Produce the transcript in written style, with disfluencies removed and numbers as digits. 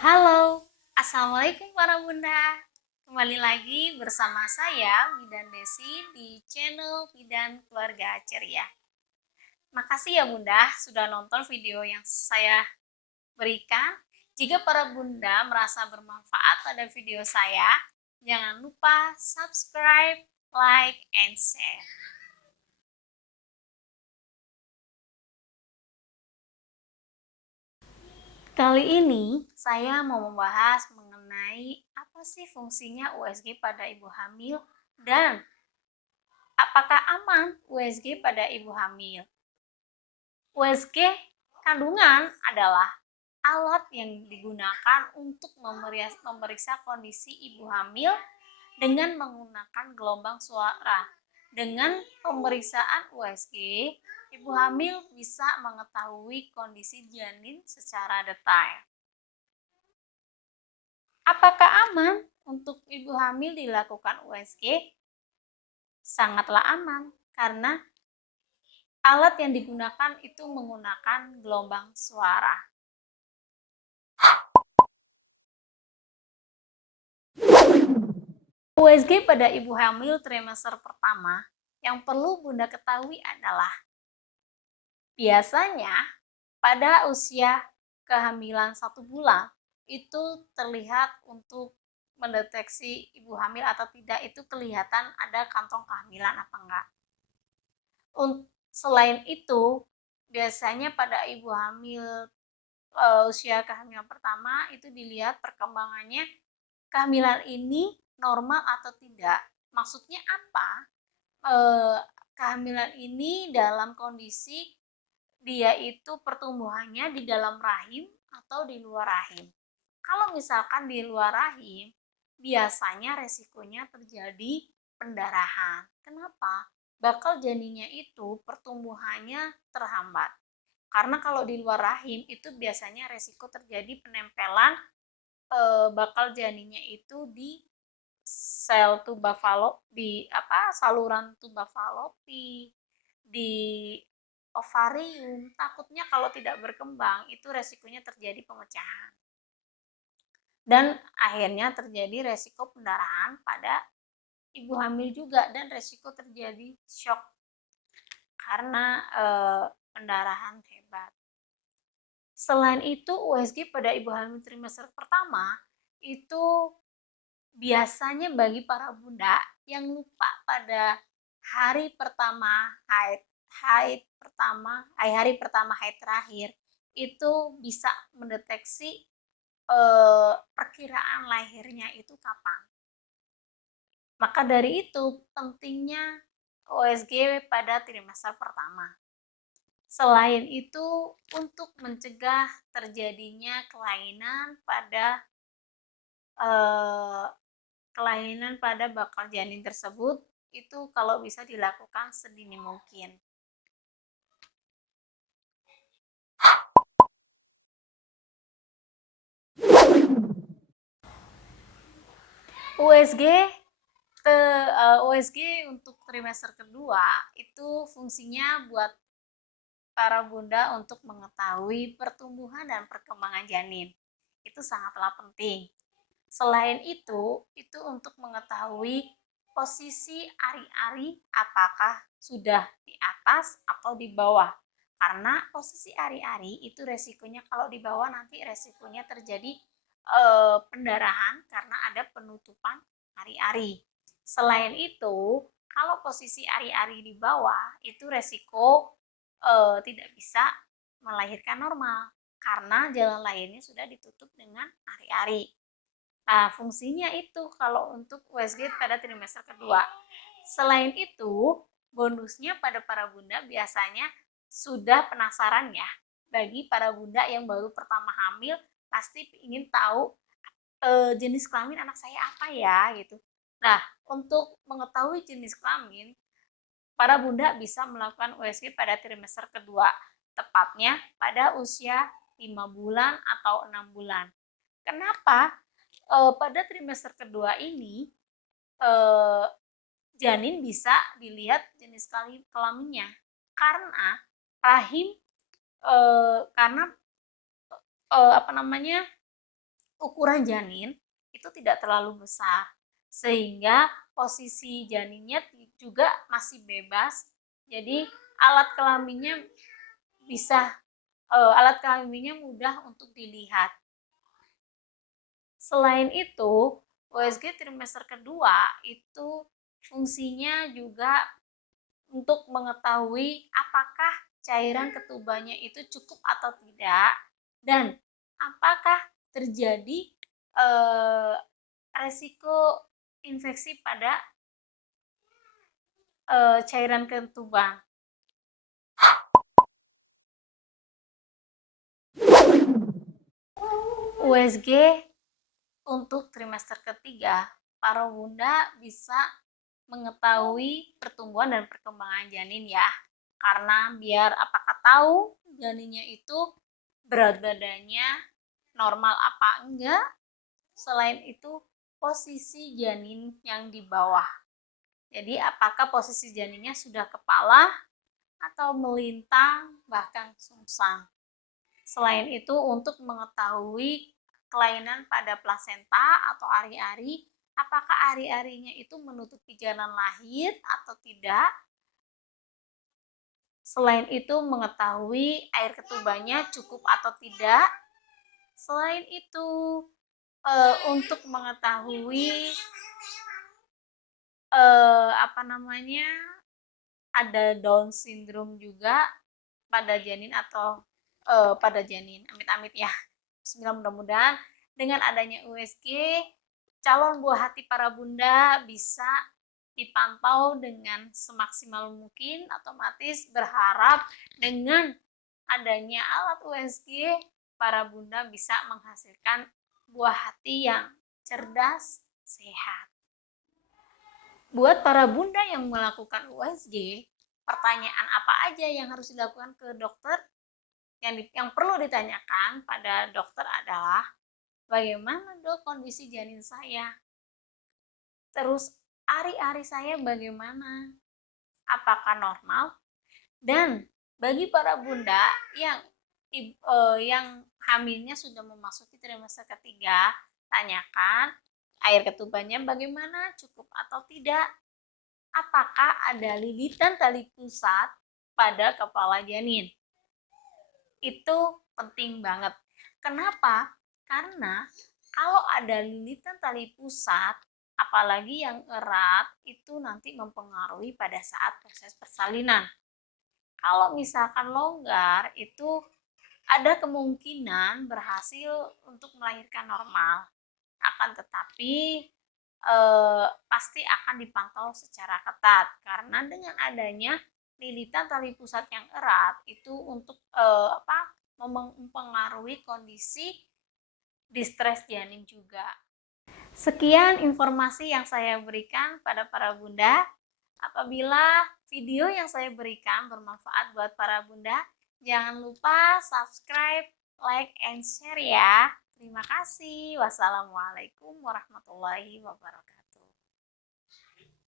Halo, Assalamualaikum para bunda. Kembali lagi bersama saya, Bidan Desi, di channel Bidan Keluarga Ceria. Makasih ya bunda, sudah nonton video yang saya berikan. Jika para bunda merasa bermanfaat pada video saya, jangan lupa subscribe, like, and share. Kali ini saya mau membahas mengenai apa sih fungsinya USG pada ibu hamil dan apakah aman USG pada ibu hamil. USG kandungan adalah alat yang digunakan untuk memeriksa kondisi ibu hamil dengan menggunakan gelombang suara. Dengan pemeriksaan USG, ibu hamil bisa mengetahui kondisi janin secara detail. Apakah aman untuk ibu hamil dilakukan USG? Sangatlah aman karena alat yang digunakan itu menggunakan gelombang suara. USG pada ibu hamil trimester pertama yang perlu bunda ketahui adalah biasanya pada usia kehamilan 1 bulan itu terlihat untuk mendeteksi ibu hamil atau tidak, itu kelihatan ada kantong kehamilan apa enggak. Selain itu, biasanya pada ibu hamil usia kehamilan pertama itu dilihat perkembangannya, kehamilan ini normal atau tidak. Maksudnya apa? Kehamilan ini dalam kondisi dia itu pertumbuhannya di dalam rahim atau di luar rahim. Kalau misalkan di luar rahim, biasanya resikonya terjadi pendarahan. Kenapa? Bakal janinnya itu pertumbuhannya terhambat. Karena kalau di luar rahim itu biasanya resiko terjadi penempelan bakal janinnya itu di sel tuba di saluran tuba falopi, di ovarium. Takutnya kalau tidak berkembang itu resikonya terjadi pemecahan. Dan akhirnya terjadi resiko pendarahan pada ibu hamil juga dan resiko terjadi shock karena pendarahan hebat. Selain itu, USG pada ibu hamil trimester pertama itu biasanya bagi para bunda yang lupa pada hari pertama haid terakhir itu bisa mendeteksi perkiraan lahirnya itu kapan. Maka dari itu pentingnya USG pada trimester pertama. Selain itu, untuk mencegah terjadinya kelainan pada bakal janin tersebut, itu kalau bisa dilakukan sedini mungkin. USG untuk trimester kedua itu fungsinya buat para bunda untuk mengetahui pertumbuhan dan perkembangan janin. Itu sangatlah penting. Selain itu untuk mengetahui posisi ari-ari apakah sudah di atas atau di bawah. Karena posisi ari-ari itu resikonya kalau di bawah nanti resikonya terjadi pendarahan karena ada penutupan ari-ari. Selain itu, kalau posisi ari-ari di bawah itu resiko tidak bisa melahirkan normal karena jalan lahirnya sudah ditutup dengan ari-ari. Nah, fungsinya itu kalau untuk USG pada trimester kedua. Selain itu, bonusnya pada para bunda biasanya sudah penasaran ya. Bagi para bunda yang baru pertama hamil, pasti ingin tahu jenis kelamin anak saya apa ya gitu. Nah, untuk mengetahui jenis kelamin, para bunda bisa melakukan USG pada trimester kedua, tepatnya pada usia 5 bulan atau 6 bulan. Kenapa? Pada trimester kedua ini janin bisa dilihat jenis kelaminnya karena rahim karena ukuran janin itu tidak terlalu besar, sehingga posisi janinnya juga masih bebas. Jadi alat kelaminnya mudah untuk dilihat. Selain itu, USG trimester kedua itu fungsinya juga untuk mengetahui apakah cairan ketubanya itu cukup atau tidak, dan apakah terjadi resiko infeksi pada cairan ketuban. USG untuk trimester ketiga, para bunda bisa mengetahui pertumbuhan dan perkembangan janin ya. Karena biar apakah tahu janinnya itu berat badannya normal apa enggak. Selain itu, posisi janin yang di bawah. Jadi apakah posisi janinnya sudah kepala atau melintang bahkan sungsang. Selain itu, untuk mengetahui kelainan pada plasenta atau ari-ari, apakah ari-arinya itu menutupi jalan lahir atau tidak. Selain itu, mengetahui air ketubanya cukup atau tidak. Selain itu, untuk mengetahui ada Down syndrome juga pada janin atau pada janin, amit-amit ya. Bismillah, mudah-mudahan dengan adanya USG, calon buah hati para bunda bisa dipantau dengan semaksimal mungkin. Otomatis berharap dengan adanya alat USG, para bunda bisa menghasilkan buah hati yang cerdas, sehat. Buat para bunda yang melakukan USG, pertanyaan apa aja yang harus dilakukan ke dokter? Yang perlu ditanyakan pada dokter adalah, bagaimana dok kondisi janin saya? Terus ari-ari saya bagaimana? Apakah normal? Dan bagi para bunda yang hamilnya sudah memasuki trimester ketiga, tanyakan air ketubannya bagaimana, cukup atau tidak. Apakah ada lilitan tali pusat pada kepala janin? Itu penting banget. Kenapa? Karena kalau ada lilitan tali pusat, apalagi yang erat, itu nanti mempengaruhi pada saat proses persalinan. Kalau misalkan longgar, itu ada kemungkinan berhasil untuk melahirkan normal. Akan tetapi pasti akan dipantau secara ketat, karena dengan adanya lilitan tali pusat yang erat itu untuk mempengaruhi kondisi distres janin juga. Sekian informasi yang saya berikan pada para bunda. Apabila video yang saya berikan bermanfaat buat para bunda, jangan lupa subscribe, like, and share ya. Terima kasih. Wassalamualaikum warahmatullahi wabarakatuh.